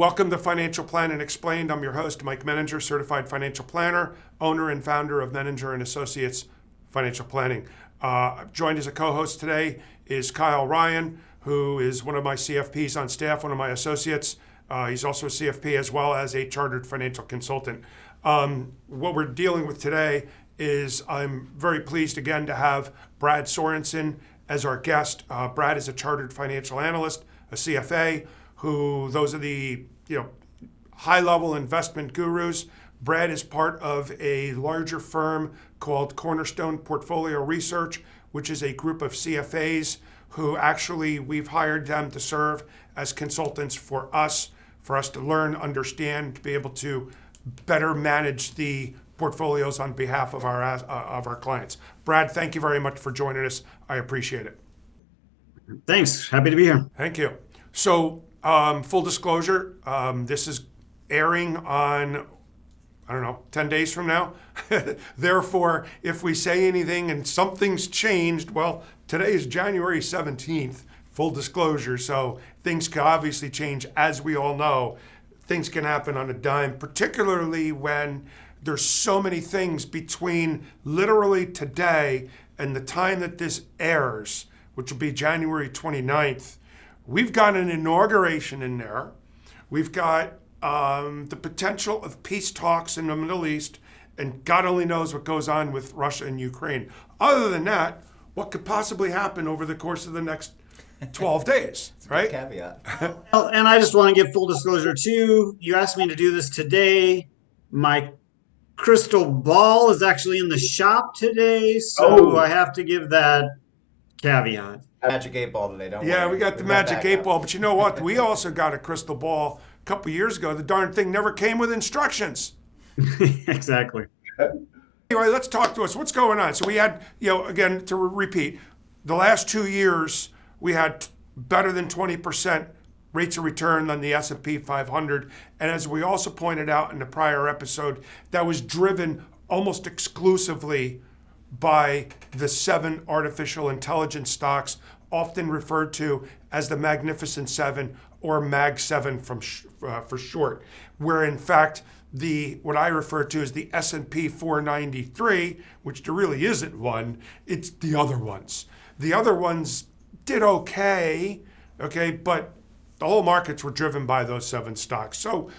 Welcome to Financial Planning Explained. I'm your host, Mike Menninger, certified financial planner, owner and founder of Menninger Associates Financial Planning. Joined as a co-host today is Kyle Ryan, who is one of my CFPs on staff, one of my associates. He's also a CFP as well as a chartered financial consultant. What we're dealing with today is I'm very pleased again to have Brad Sorensen as our guest. Brad is a chartered financial analyst, a CFA, who those are the high-level investment gurus. Brad is part of a larger firm called Cornerstone Portfolio Research, which is a group of CFAs who actually we've hired them to serve as consultants for us to learn, understand, to be able to better manage the portfolios on behalf of our clients. Brad, thank you very much for joining us. I appreciate it. Thanks. Happy to be here. Thank you. So, full disclosure, this is airing on, 10 days from now. Therefore, if we say anything and something's changed, well, today is January 17th, full disclosure, so things can obviously change. As we all know, things can happen on a dime, particularly when there's so many things between literally today and the time that this airs, which will be January 29th. We've got an inauguration in there. We've got the potential of peace talks in the Middle East, and God only knows what goes on with Russia and Ukraine. Other than that, what could possibly happen over the course of the next 12 days, right? Caveat. Well, and I just want to give full disclosure too. You asked me to do this today. My crystal ball is actually in the shop today, so I have to give that caveat. Magic 8 ball today, don't worry. Yeah, we got the magic 8 ball, but you know what? We also got a crystal ball a couple years ago. The darn thing never came with instructions. Exactly. Anyway, let's talk to us. What's going on? So we had, again, to repeat, the last 2 years, we had better than 20% rates of return on the S&P 500. And as we also pointed out in the prior episode, that was driven almost exclusively by the 7 artificial intelligence stocks, often referred to as the Magnificent Seven or Mag 7 for short, where in fact what I refer to as the S&P 493, which there really isn't one, it's the other ones. The other ones did okay, but the whole markets were driven by those 7 stocks. So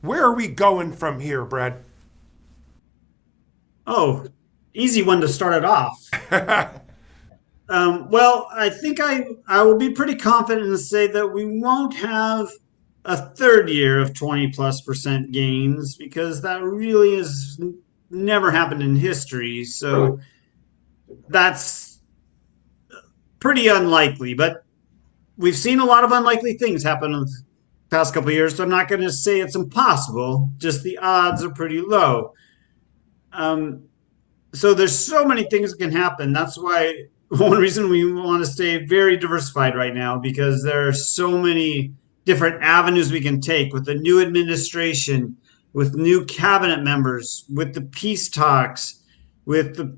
where are we going from here, Brad? Oh, easy one to start it off. Well, I think I will be pretty confident to say that we won't have a third year of 20+% gains, because that really has never happened in history. So that's pretty unlikely, but we've seen a lot of unlikely things happen in the past couple of years. So I'm not going to say it's impossible, just the odds are pretty low. So there's so many things that can happen. That's why one reason we want to stay very diversified right now, because there are so many different avenues we can take with the new administration, with new cabinet members, with the peace talks, with the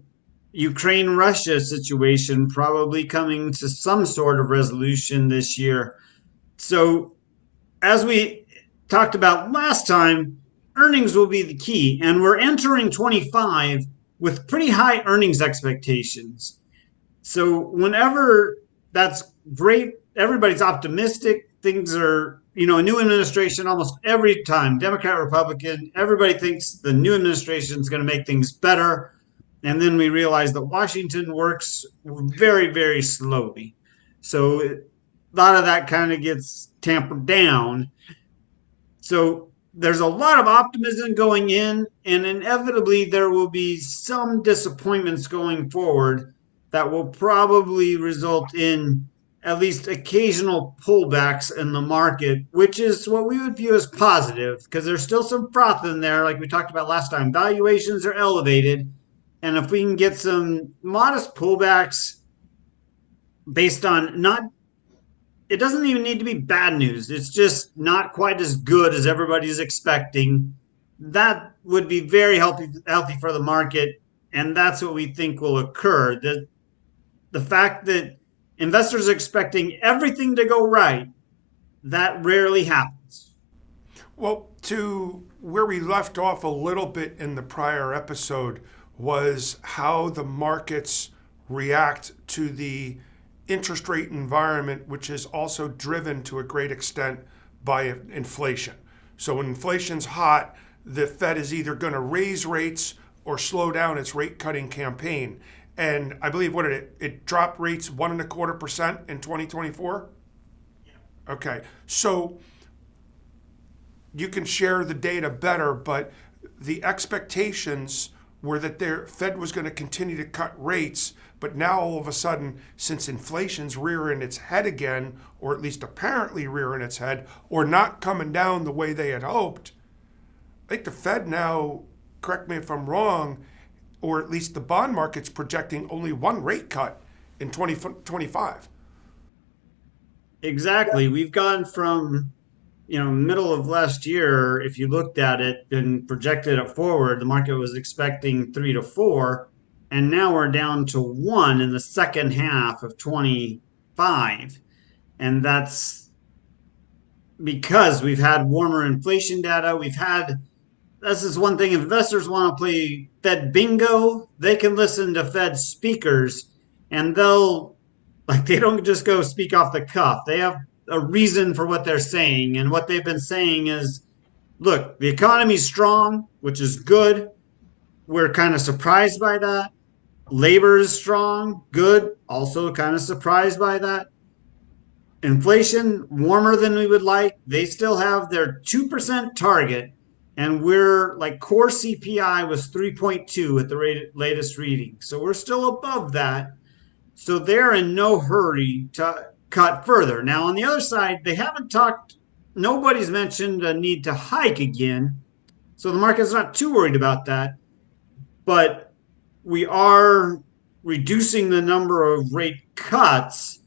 Ukraine-Russia situation probably coming to some sort of resolution this year. So as we talked about last time, earnings will be the key. And we're entering 25 with pretty high earnings expectations. So whenever that's great, everybody's optimistic. Things are, a new administration almost every time, Democrat, Republican, everybody thinks the new administration is going to make things better. And then we realize that Washington works very, very slowly. So a lot of that kind of gets tampered down. So there's a lot of optimism going in, and inevitably there will be some disappointments going forward that will probably result in at least occasional pullbacks in the market, which is what we would view as positive, because there's still some froth in there, like we talked about last time. Valuations are elevated, and if we can get some modest pullbacks based on it doesn't even need to be bad news. It's just not quite as good as everybody's expecting. That would be very healthy for the market, and that's what we think will occur. The fact that investors are expecting everything to go right, that rarely happens. Well, to where we left off a little bit in the prior episode was how the markets react to the interest rate environment, which is also driven to a great extent by inflation. So when inflation's hot, the Fed is either going to raise rates or slow down its rate cutting campaign. And I believe it dropped rates 1.25% in 2024. Okay, so you can share the data better, but the expectations were that their Fed was going to continue to cut rates, but now all of a sudden, since inflation's rearing its head again, or at least apparently rearing its head, or not coming down the way they had hoped, I think the Fed now, correct me if I'm wrong, or at least the bond market's projecting only one rate cut in 2025. Exactly. We've gone from, middle of last year, if you looked at it and projected it forward, the market was expecting 3 to 4, and now we're down to 1 in the second half of 25. And that's because we've had warmer inflation data. This is one thing. If investors want to play Fed bingo, they can listen to Fed speakers, and they don't just go speak off the cuff. They have a reason for what they're saying. And what they've been saying is, look, the economy's strong, which is good. We're kind of surprised by that. Labor is strong, good, also kind of surprised by that. Inflation, warmer than we would like. They still have their 2% target. And we're like core CPI was 3.2 at the latest reading. So we're still above that. So they're in no hurry to cut further. Now, on the other side, nobody's mentioned a need to hike again. So the market's not too worried about that. But we are reducing the number of rate cuts,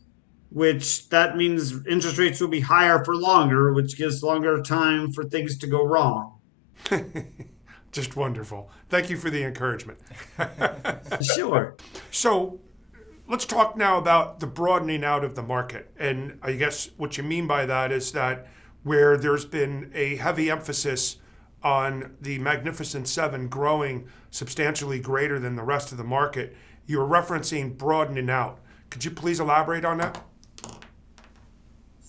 which that means interest rates will be higher for longer, which gives longer time for things to go wrong. Just wonderful. Thank you for the encouragement. Sure. So let's talk now about the broadening out of the market. And I guess what you mean by that is that where there's been a heavy emphasis on the Magnificent Seven growing substantially greater than the rest of the market, you're referencing broadening out. Could you please elaborate on that?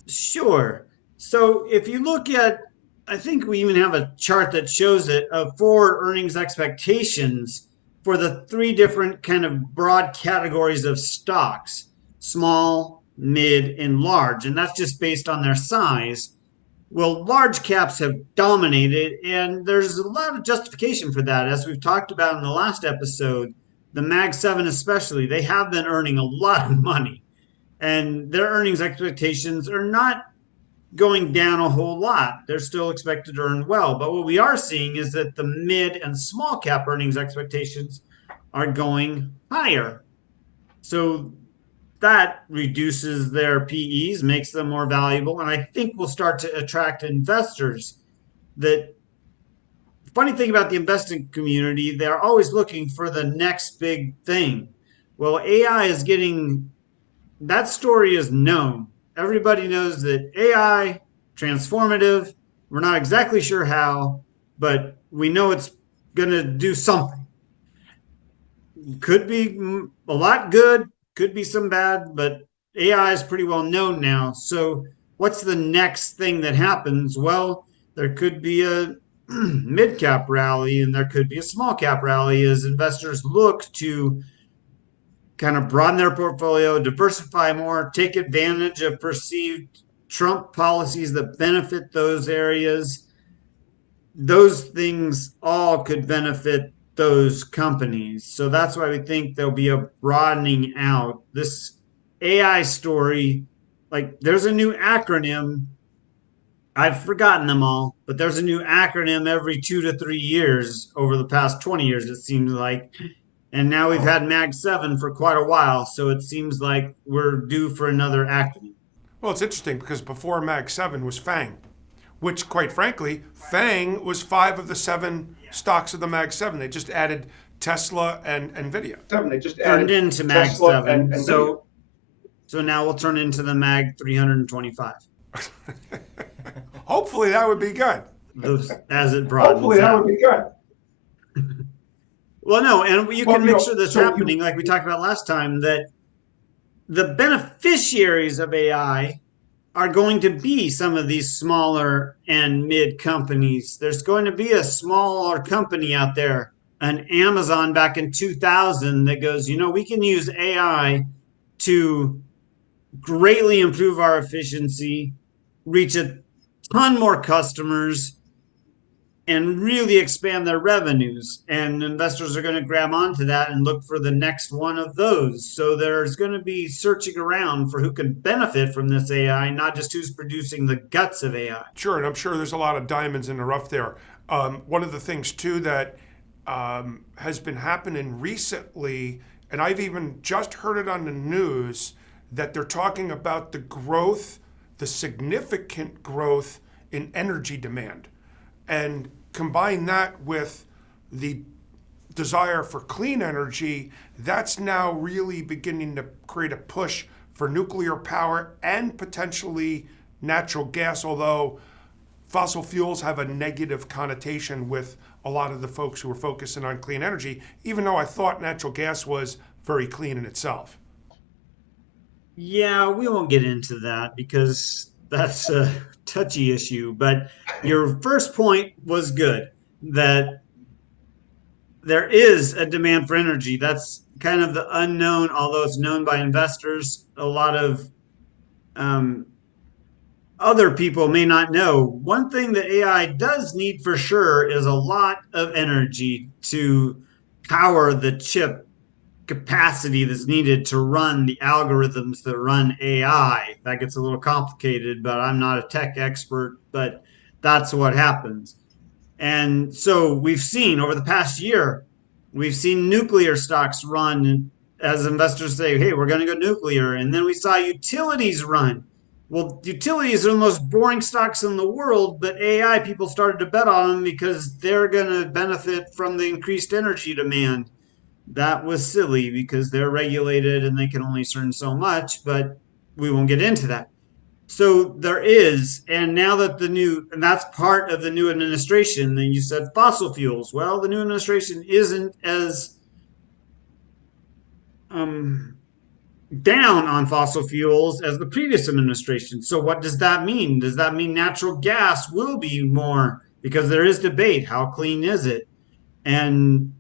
Sure. So if you look at, I think we even have a chart that shows it, of forward earnings expectations for the 3 different kind of broad categories of stocks: small, mid, and large. And that's just based on their size. Well, large caps have dominated, and there's a lot of justification for that. As we've talked about in the last episode, the Mag 7 especially, they have been earning a lot of money, and their earnings expectations are not going down a whole lot. They're still expected to earn well. But what we are seeing is that the mid and small cap earnings expectations are going higher. So that reduces their PEs, makes them more valuable, and I think will start to attract investors. The funny thing about the investing community, they're always looking for the next big thing. Well, AI is that story is known. Everybody knows that AI, transformative. We're not exactly sure how, but we know it's going to do something. Could be a lot good, could be some bad, but AI is pretty well known now. So what's the next thing that happens? Well, there could be a mid cap rally, and there could be a small cap rally as investors look to kind of broaden their portfolio, diversify more, take advantage of perceived Trump policies that benefit those areas. Those things all could benefit those companies. So that's why we think there'll be a broadening out. This AI story, like there's a new acronym. I've forgotten them all, but there's a new acronym every 2 to 3 years over the past 20 years, it seems like. And now we've had Mag 7 for quite a while, so it seems like we're due for another acronym. Well, it's interesting because before Mag 7 was FANG, which quite frankly, FANG was 5 of the 7 stocks of the Mag 7. They just added Tesla and Nvidia. They just turned into Mag 7. So now we'll turn into the Mag 325. Hopefully that would be good. those as it Hopefully broadens that would out. be good. Well, no, and you Well, can make sure that's happening, like we talked about last time, that the beneficiaries of AI are going to be some of these smaller and mid companies. There's going to be a smaller company out there, an Amazon back in 2000 that goes, we can use AI to greatly improve our efficiency, reach a ton more customers, and really expand their revenues. And investors are going to grab onto that and look for the next one of those. So there's going to be searching around for who can benefit from this AI, not just who's producing the guts of AI. Sure, and I'm sure there's a lot of diamonds in the rough there. One of the things, too, that has been happening recently, and I've even just heard it on the news, that they're talking about the growth, the significant growth in energy demand. And combine that with the desire for clean energy, that's now really beginning to create a push for nuclear power and potentially natural gas, although fossil fuels have a negative connotation with a lot of the folks who are focusing on clean energy, even though I thought natural gas was very clean in itself. Yeah, we won't get into that because that's a touchy issue. But your first point was good, that there is a demand for energy. That's kind of the unknown, although it's known by investors. A lot of um, other people may not know. One thing that AI does need for sure is a lot of energy to power the chip capacity that's needed to run the algorithms that run AI. That gets a little complicated, but I'm not a tech expert, but that's what happens. And so we've seen over the past year, we've seen nuclear stocks run as investors say, hey, we're going to go nuclear. And then we saw utilities run. Well, utilities are the most boring stocks in the world, but AI people started to bet on them because they're going to benefit from the increased energy demand. That was silly because they're regulated and they can only earn so much, but we won't get into that. So there is, and now that and that's part of the new administration, then you said fossil fuels. Well, the new administration isn't as um, down on fossil fuels as the previous administration. So what does that mean? Does that mean natural gas will be more? Because there is debate. How clean is it? And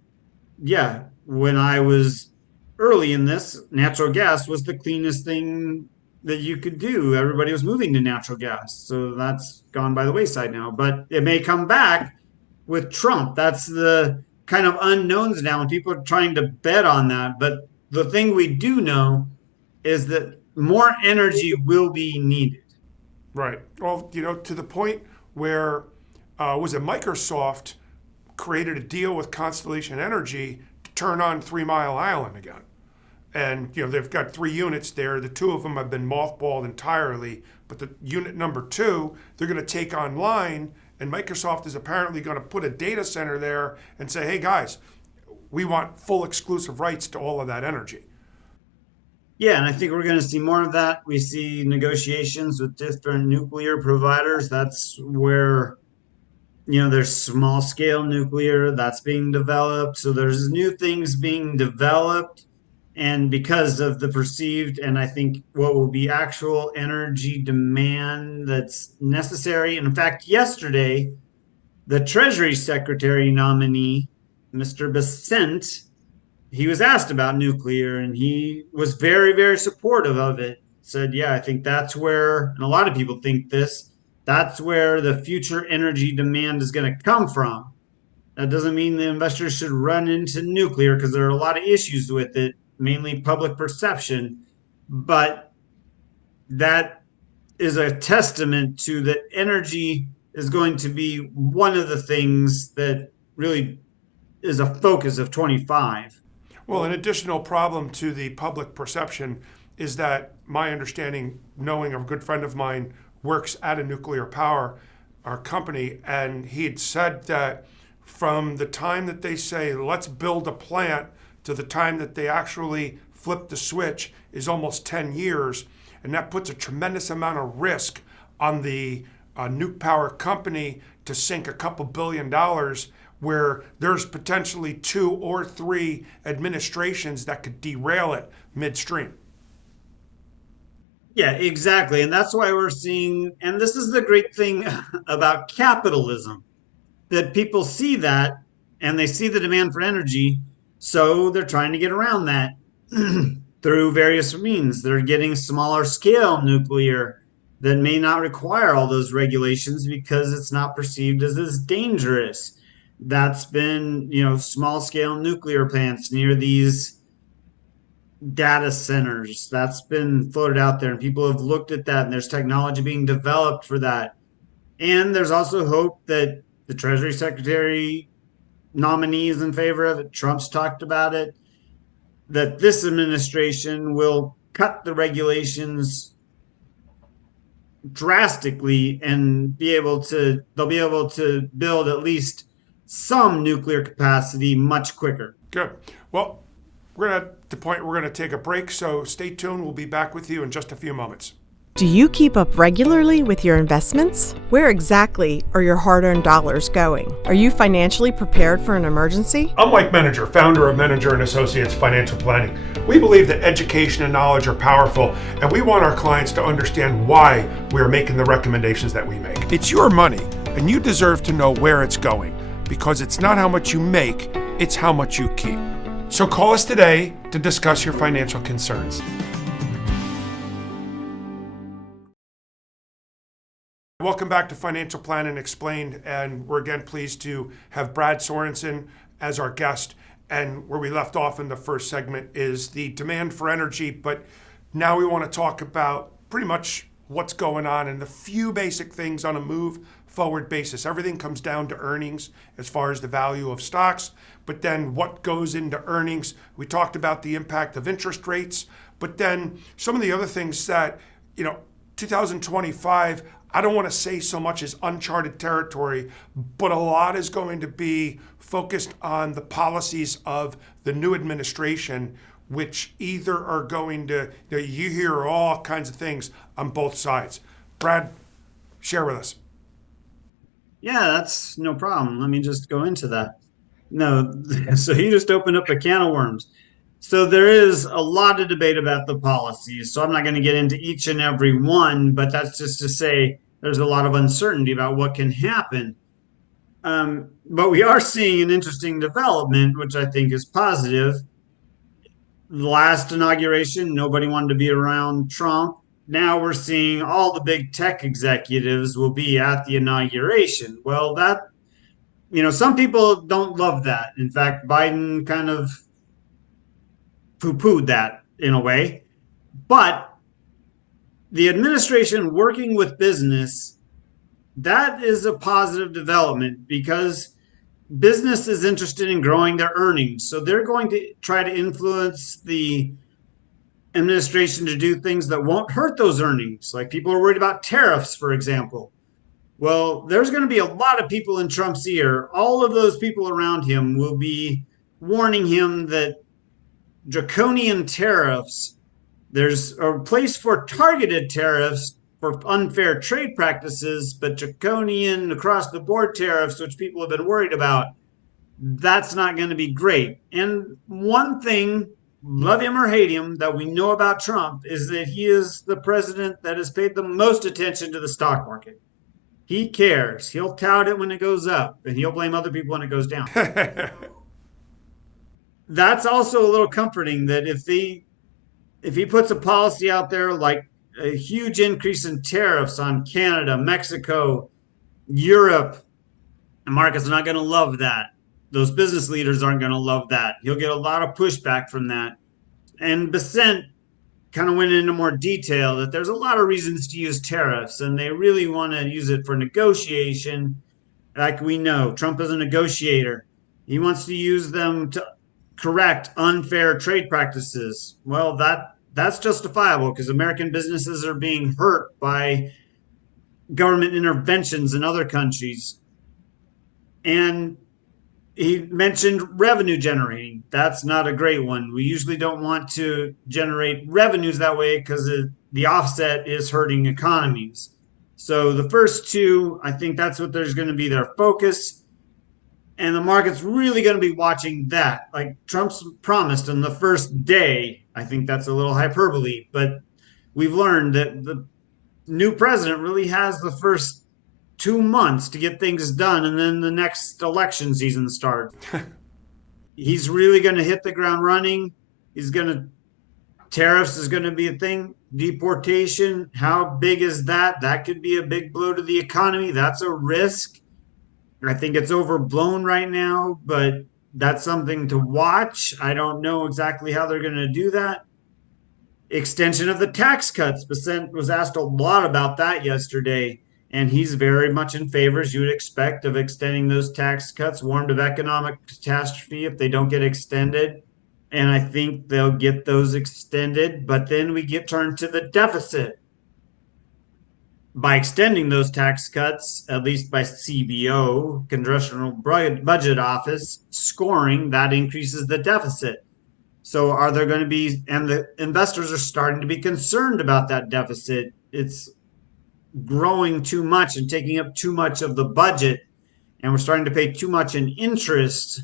yeah, when I was early in this, natural gas was the cleanest thing that you could do. Everybody was moving to natural gas. So that's gone by the wayside now. But it may come back with Trump. That's the kind of unknowns now, and people are trying to bet on that. But the thing we do know is that more energy will be needed. Right. Well, to the point where was it Microsoft created a deal with Constellation Energy to turn on 3 Mile Island again. And they've got 3 units there. The 2 of them have been mothballed entirely, but the unit number 2 they're going to take online. And Microsoft is apparently going to put a data center there and say, "Hey guys, we want full exclusive rights to all of that energy." Yeah, and I think we're going to see more of that. We see negotiations with different nuclear providers. That's where there's small scale nuclear that's being developed. So there's new things being developed. And because of the perceived, and I think what will be actual energy demand that's necessary. And in fact, yesterday, the Treasury Secretary nominee, Mr. Besant, he was asked about nuclear and he was very, very supportive of it. Said, yeah, I think that's where, and a lot of people think this, that's where the future energy demand is going to come from. That doesn't mean the investors should run into nuclear because there are a lot of issues with it, mainly public perception. But that is a testament to that energy is going to be one of the things that really is a focus of 25. Well, an additional problem to the public perception is that my understanding, knowing a good friend of mine works at a nuclear power company, and he had said that from the time that they say, let's build a plant, to the time that they actually flip the switch is almost 10 years. And that puts a tremendous amount of risk on the nuke power company to sink a couple $1 billion where there's potentially 2 or 3 administrations that could derail it midstream. Yeah, exactly. And that's why we're seeing, and this is the great thing about capitalism, that people see that and they see the demand for energy. So they're trying to get around that through various means. They're getting smaller scale nuclear that may not require all those regulations because it's not perceived as dangerous. That's been, small scale nuclear plants near these data centers. That's been floated out there, and people have looked at that, and there's technology being developed for that. And there's also hope that the Treasury Secretary nominee is in favor of it. Trump's talked about it, that this administration will cut the regulations drastically and they'll be able to build at least some nuclear capacity much quicker. Good. Well, we're at the point we're going to take a break, so stay tuned. We'll be back with you in just a few moments. Do you keep up regularly with your investments? Where exactly are your hard-earned dollars going? Are you financially prepared for an emergency? I'm Mike Menninger, founder of Menninger Associates Financial Planning. We believe that education and knowledge are powerful, and we want our clients to understand why we are making the recommendations that we make. It's your money, and you deserve to know where it's going, because it's not how much you make, it's how much you keep. So call us today to discuss your financial concerns. Welcome back to Financial Planning Explained, and we're again pleased to have Brad Sorensen as our guest. And where we left off in the first segment is the demand for energy, but now we want to talk about pretty much what's going on and the few basic things on a move forward basis. Everything comes down to earnings as far as the value of stocks, but then what goes into earnings. We talked about the impact of interest rates, but then some of the other things that, 2025, I don't want to say so much as uncharted territory, but a lot is going to be focused on the policies of the new administration, which either are going to, you hear all kinds of things on both sides. Brad, share with us. Yeah, that's no problem. Let me just go into that. No, so you just opened up a can of worms. So there is a lot of debate about the policies. So I'm not going to get into each and every one, but that's just to say there's a lot of uncertainty about what can happen. But we are seeing an interesting development, which I think is positive. The last inauguration, nobody wanted to be around Trump. Now we're seeing all the big tech executives will be at the inauguration. Well, some people don't love that. In fact, Biden kind of poo-pooed that in a way. But the administration working with business, that is a positive development because business is interested in growing their earnings. So they're going to try to influence the administration to do things that won't hurt those earnings. Like people are worried about tariffs, for example. Well, there's going to be a lot of people in Trump's ear. All of those people around him will be warning him that draconian tariffs, there's a place for targeted tariffs for unfair trade practices, but draconian across the board tariffs, which people have been worried about, that's not going to be great. And one thing, love him or hate him, that we know about Trump is that he is the president that has paid the most attention to the stock market. He cares. He'll tout it when it goes up, and he'll blame other people when it goes down. That's also a little comforting that if he puts a policy out there like a huge increase in tariffs on Canada, Mexico, Europe, the market's not going to love that. Those business leaders aren't going to love that. He'll get a lot of pushback from that. And Besant kind of went into more detail that there's a lot of reasons to use tariffs, and they really want to use it for negotiation. Like we know, Trump is a negotiator. He wants to use them to correct unfair trade practices. Well, that's justifiable because American businesses are being hurt by government interventions in other countries. And he mentioned revenue generating. That's not a great one. We usually don't want to generate revenues that way because the offset is hurting economies. So the first two, I think that's what there's going to be their focus. And the market's really going to be watching that. Like Trump's promised on the first day, I think that's a little hyperbole, but we've learned that the new president really has the first 2 months to get things done, and then the next election season starts. He's really going to hit the ground running. He's going to Tariffs is going to be a thing. Deportation, how big is that? That could be a big blow to the economy. That's a risk. I think it's overblown right now, but that's something to watch. I don't know exactly how they're going to do that. Extension of the tax cuts. Percent was asked a lot about that yesterday, and he's very much in favor, as you would expect, of extending those tax cuts. Warned of economic catastrophe if they don't get extended. And I think they'll get those extended, but then we get turned to the deficit. By extending those tax cuts, at least by CBO, Congressional Budget Office, scoring, that increases the deficit. So are there going to be, and the investors are starting to be concerned about that deficit. It's growing too much and taking up too much of the budget, and we're starting to pay too much in interest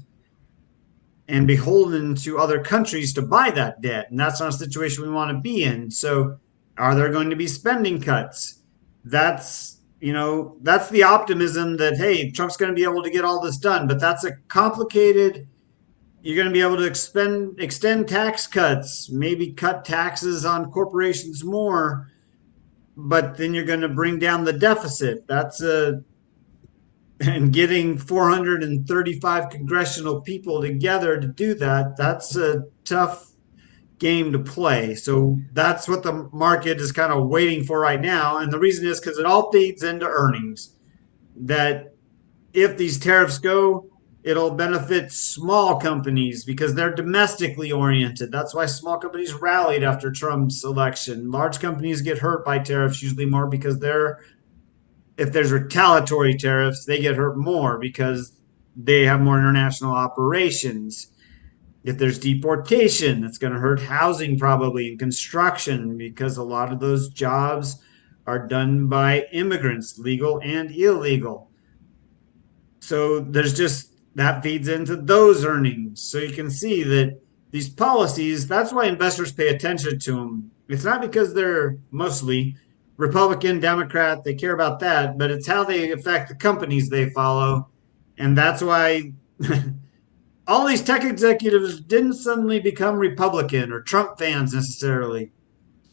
and beholden to other countries to buy that debt. And that's not a situation we want to be in. So are there going to be spending cuts? That's the optimism that, hey, Trump's going to be able to get all this done, but that's a complicated. You're going to be able to extend tax cuts, maybe cut taxes on corporations more, but then you're going to bring down the deficit. And getting 435 congressional people together to do that, that's a tough game to play. So that's what the market is kind of waiting for right now. And the reason is because it all feeds into earnings. That if these tariffs go, it'll benefit small companies because they're domestically oriented. That's why small companies rallied after Trump's election. Large companies get hurt by tariffs usually more because if there's retaliatory tariffs, they get hurt more because they have more international operations. If there's deportation, it's going to hurt housing probably and construction because a lot of those jobs are done by immigrants, legal and illegal. So that feeds into those earnings. So you can see that these policies, that's why investors pay attention to them. It's not because they're mostly Republican, Democrat, they care about that, but it's how they affect the companies they follow. And that's why all these tech executives didn't suddenly become Republican or Trump fans necessarily.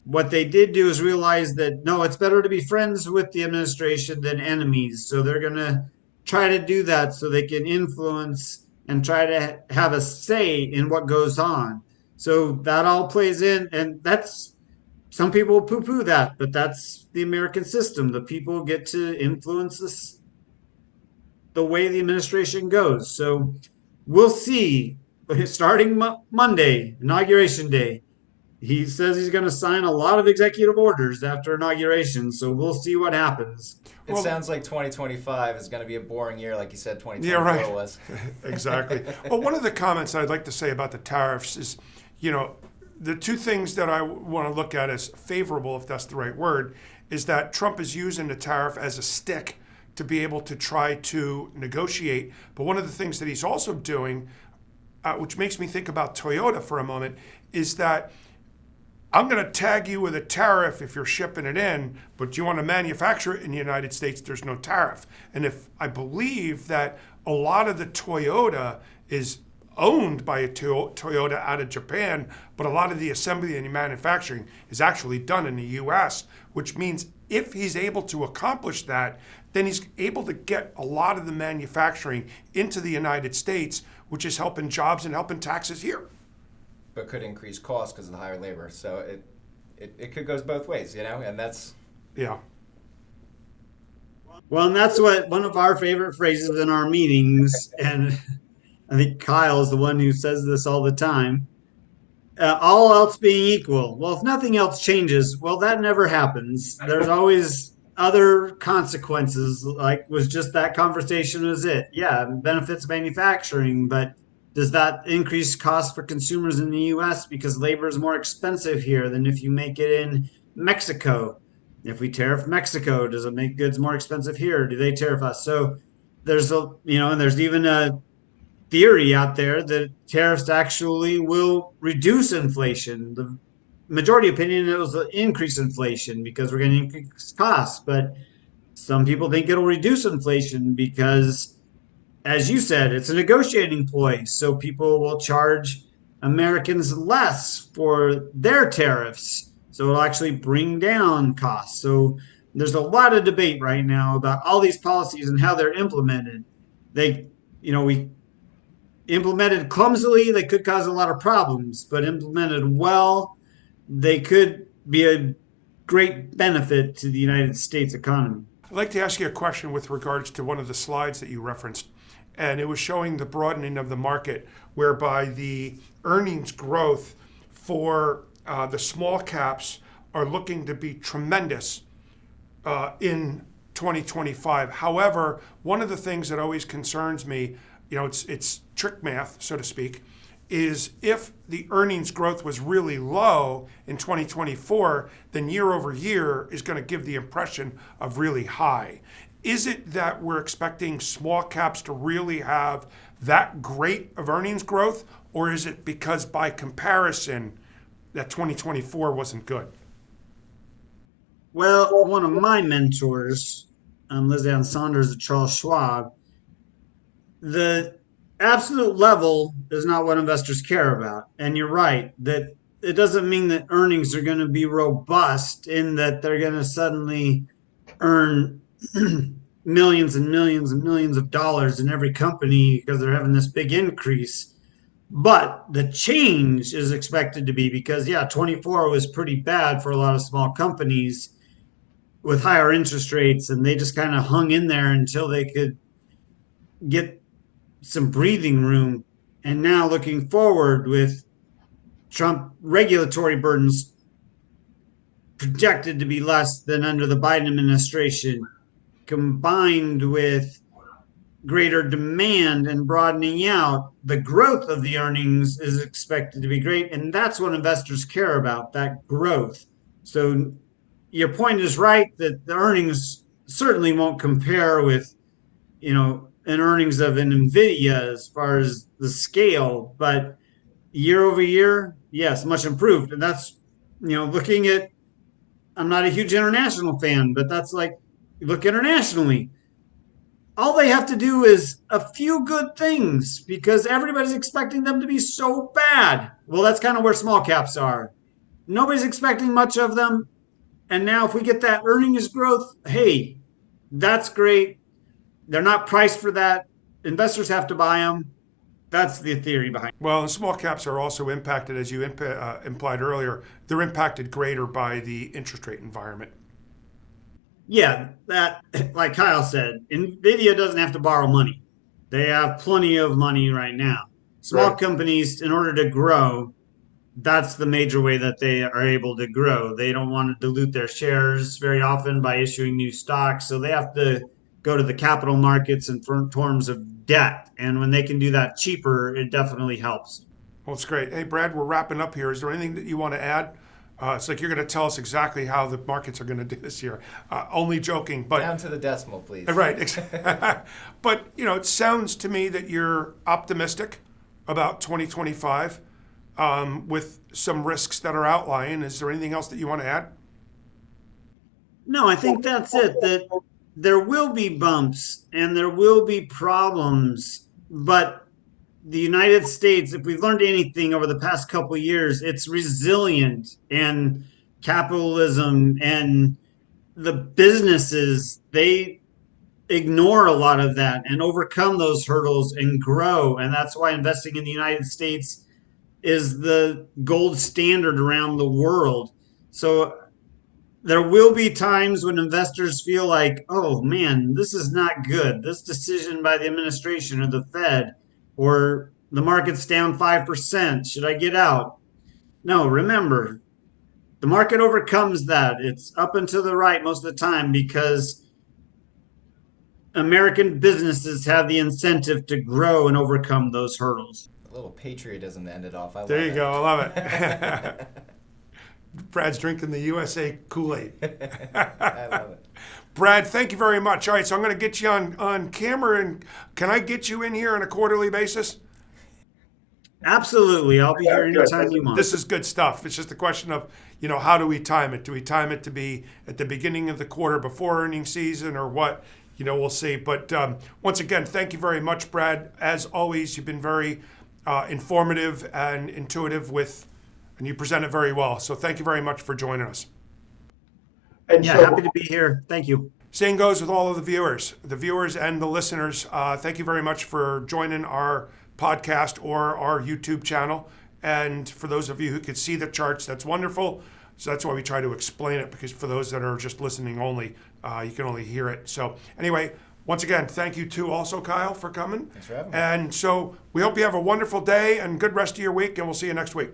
What they did do is realize that, no, it's better to be friends with the administration than enemies. So they're going to try to do that so they can influence and try to have a say in what goes on. So that all plays in, and some people poo-poo that, but that's the American system. The people get to influence the way the administration goes. So we'll see. Starting Monday, Inauguration Day, he says he's going to sign a lot of executive orders after inauguration. So we'll see what happens. It sounds like 2025 is going to be a boring year, like you said 2024 yeah, right. was. Exactly. Well, one of the comments I'd like to say about the tariffs is, the two things that I want to look at as favorable, if that's the right word, is that Trump is using the tariff as a stick to be able to try to negotiate. But one of the things that he's also doing, which makes me think about Toyota for a moment, is that I'm going to tag you with a tariff if you're shipping it in, but you want to manufacture it in the United States, there's no tariff. And if I believe that a lot of the Toyota is owned by a Toyota out of Japan, but a lot of the assembly and the manufacturing is actually done in the US, which means if he's able to accomplish that, then he's able to get a lot of the manufacturing into the United States, which is helping jobs and helping taxes here. But could increase costs because of the higher labor. So it could go both ways, and that's... Yeah. Well, and that's what one of our favorite phrases in our meetings, and I think Kyle is the one who says this all the time. All else being equal. Well, if nothing else changes, well, that never happens. There's always other consequences, like was just that conversation was it. Yeah, benefits manufacturing, but does that increase costs for consumers in the U.S. because labor is more expensive here than if you make it in Mexico? If we tariff Mexico, does it make goods more expensive here? Do they tariff us? So there's and there's even a theory out there that tariffs actually will reduce inflation. The majority opinion it will increase inflation because we're going to increase costs, but some people think it'll reduce inflation because, as you said, it's a negotiating ploy. So people will charge Americans less for their tariffs. So it'll actually bring down costs. So there's a lot of debate right now about all these policies and how they're implemented. We implemented clumsily, they could cause a lot of problems, but implemented well, they could be a great benefit to the United States economy. I'd like to ask you a question with regards to one of the slides that you referenced, and it was showing the broadening of the market, whereby the earnings growth for the small caps are looking to be tremendous in 2025. However, one of the things that always concerns me, it's trick math, so to speak, is if the earnings growth was really low in 2024, then year over year is going to give the impression of really high. Is it that we're expecting small caps to really have that great of earnings growth, or is it because by comparison that 2024 wasn't good? Well, one of my mentors, Liz Ann Saunders at Charles Schwab, the absolute level is not what investors care about. And you're right that it doesn't mean that earnings are going to be robust in that they're going to suddenly earn millions and millions and millions of dollars in every company because they're having this big increase. But the change is expected to be because, 24 was pretty bad for a lot of small companies with higher interest rates, and they just kind of hung in there until they could get some breathing room. And now looking forward with Trump regulatory burdens projected to be less than under the Biden administration, combined with greater demand and broadening out, the growth of the earnings is expected to be great. And that's what investors care about, that growth. So your point is right that the earnings certainly won't compare with, an earnings of an NVIDIA as far as the scale, but year over year, yes, much improved. And that's, looking at, I'm not a huge international fan, but that's like, look internationally. All they have to do is a few good things because everybody's expecting them to be so bad. Well, that's kind of where small caps are. Nobody's expecting much of them. And now if we get that earnings growth, hey, that's great. They're not priced for that. Investors have to buy them. That's the theory behind it. Well, the small caps are also impacted, as you implied earlier, they're impacted greater by the interest rate environment. Yeah, that, like Kyle said, NVIDIA doesn't have to borrow money. They have plenty of money right now. Small companies, in order to grow, that's the major way that they are able to grow. They don't want to dilute their shares very often by issuing new stocks. So they have to go to the capital markets in terms of debt. And when they can do that cheaper, it definitely helps. Well, it's great. Hey, Brad, we're wrapping up here. Is there anything that you want to add? It's like you're going to tell us exactly how the markets are going to do this year. Only joking, but down to the decimal, please. Right. But it sounds to me that you're optimistic about 2025 with some risks that are outlying. Is there anything else that you want to add? No, I think that's it. That there will be bumps and there will be problems, but the United States, if we've learned anything over the past couple of years, it's resilient, and capitalism and the businesses, they ignore a lot of that and overcome those hurdles and grow. And that's why investing in the United States is the gold standard around the world. So there will be times when investors feel like, oh man, this is not good. This decision by the administration or the Fed, or the market's down 5%. Should I get out? No, remember, the market overcomes that. It's up and to the right most of the time because American businesses have the incentive to grow and overcome those hurdles. A little patriotism to end it off. There you go. I love it. Brad's drinking the USA Kool-Aid. I love it. Brad, thank you very much. All right, so I'm going to get you on camera, and can I get you in here on a quarterly basis? Absolutely. I'll be here anytime you want. This is good stuff. It's just a question of, how do we time it? Do we time it to be at the beginning of the quarter before earnings season or what? We'll see. But once again, thank you very much, Brad. As always, you've been very informative and intuitive and you present it very well. So thank you very much for joining us. And happy to be here. Thank you. Same goes with all of the viewers and the listeners. Thank you very much for joining our podcast or our YouTube channel. And for those of you who could see the charts, that's wonderful. So that's why we try to explain it, because for those that are just listening only, you can only hear it. So anyway, once again, thank you too also, Kyle, for coming. Thanks for having me. And so we hope you have a wonderful day and good rest of your week, and we'll see you next week.